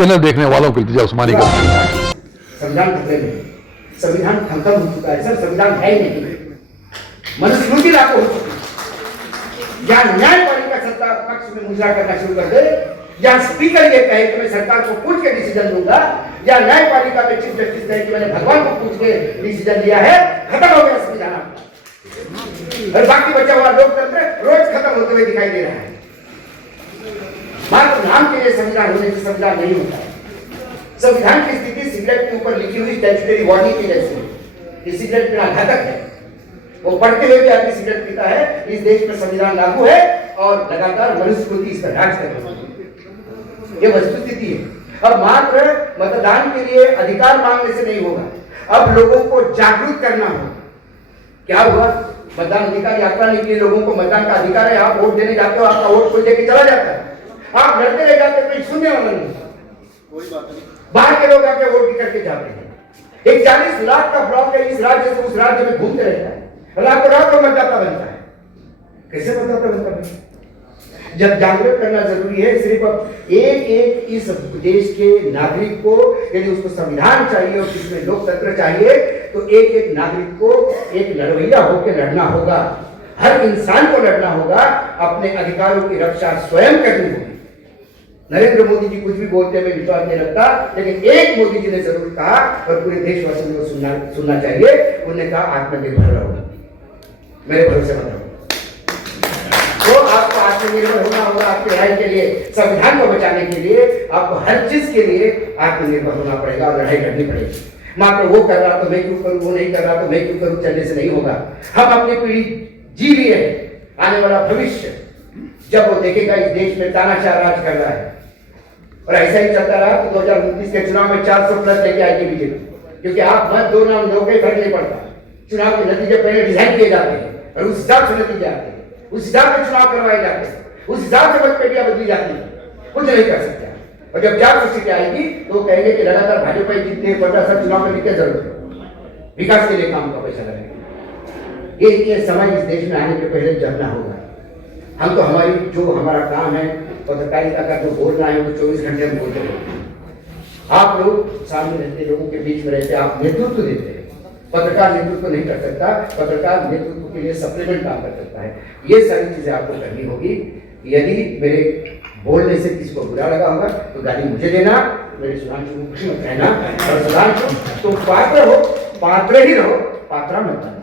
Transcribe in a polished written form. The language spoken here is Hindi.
चैनल देखने वालों के लिए उस्मानी का संविधान खतरे में, संविधान खत्म हो चुका है सर, संविधान है ही नहीं, मनुस्मृति लागू हो चुकी है। या न्यायपालिका सत्ता पक्ष में मुजरा करना शुरू कर दे, या स्पीकर ये कहे कि मैं सरकार को पूछ के डिसीजन दूंगा, या न्यायपालिका में चीफ जस्टिस कहे कि मैंने भगवान को पूछ के डिसीजन लिया है, खत्म हो गया संविधान आपका। और बाकी बचा हुआ लोकतंत्र रोज खत्म होते हुए दिखाई दे रहा है। मात्र नाम के लिए संविधान होने से संविधान नहीं होता है। संविधान की स्थिति सिगरेट के ऊपर लिखी हुई स्टैट्यूटरी वार्निंग की जैसी है कि सिगरेट पीना घातक है। वो पढ़ते हुए भी आदमी सिगरेट पीता है। इस देश में संविधान लागू है और लगातार मनुस्मृति इस पर राज कर रही है। ये वस्तुस्थिति है। अब मात्र मतदान के लिए अधिकार मांगने से नहीं होगा, अब लोगों को जागरूक करना होगा। क्या हुआ? मतदान अधिकार यात्रा निकली, लोगों को मतदान का अधिकार है। आप वोट देने जाते हो, आपका वोट कोई देके चला जाता है, आप लड़ते रह जाते, कोई सुनने वाला नहीं, कोई बात नहीं। बाहर के लोग आके वोट करके जाते हैं। एक 40 लाख का ब्लॉक है, इस राज्य से उस राज्य में घूमते रहता है, रातों मतदाता बनता है। कैसे मतदाता बनता है? जब जागरूक करना जरूरी है। सिर्फ एक इस देश के नागरिक को, यदि उसको संविधान चाहिए और जिसमें लोकतंत्र चाहिए, तो एक नागरिक को एक लड़वैया होकर लड़ना होगा। हर इंसान को लड़ना होगा, अपने अधिकारों की रक्षा स्वयं करनी होगी। नरेंद्र मोदी जी कुछ भी बोलते में विश्वास नहीं रखता, लेकिन एक मोदी जी ने जरूर कहा और पूरे देशवासियों को सुनना चाहिए। उन्होंने कहा आत्मनिर्भर रहो, मेरे भरोसे मत रहो। तो आपको आत्मनिर्भर होना होगा। आपकी लड़ाई के लिए, संविधान को बचाने के लिए आपको हर चीज के लिए आत्मनिर्भर होना पड़ेगा और लड़ाई करनी पड़ेगी। मात्र वो कर रहा तो मैं क्यों करूं, वो नहीं कर रहा तो मैं क्यों करूं, चलने से नहीं होगा। हम अपनी पीढ़ी जी लिए हैं, आने वाला भविष्य जब वो देखेगा इस देश में तानाशाह राज कर रहा है और ऐसा ही चलता रहा तो 2029 के चुनाव में 400 प्लस लेके आएगी बीजेपी। क्योंकि आप मत दो ना दो, कोई फर्क नहीं पड़ता। चुनाव के नतीजे पहले डिजाइन किए जाते हैं और उस हिसाब से नतीजे आते हैं, उस हिसाब से चुनाव करवाए जाते हैं, उस हिसाब से मतपेटियां बदली जाती है। कुछ नहीं कर सकते। और जब 400 सीटें आएगी तो वो कहेंगे कि लगातार भाजपा ही जीतने 50 चुनाव करने की जरूरत है, विकास के लिए काम का पैसा लगेगा। ये समय इस देश में आने के पहले जमना होगा। हम तो जो हमारा काम है पत्रकारिता का, जो बोलना है वो 24 घंटे हम बोलते रहते हैं। आप लोग सामने रहते, लोगों के बीच में रहते, आप नेतृत्व देते हैं। पत्रकार नेतृत्व नहीं कर सकता, पत्रकार नेतृत्व के लिए सप्लीमेंट काम कर सकता है। ये सारी चीजें आपको करनी होगी। यदि मेरे बोलने से किसी को बुरा लगा होगा तो गाली मुझे देना, मेरे सुधांशु को खुशी मत कहना। और सुधांशु तुम पात्र हो, पात्र ही रहो, पात्रा मत बनना।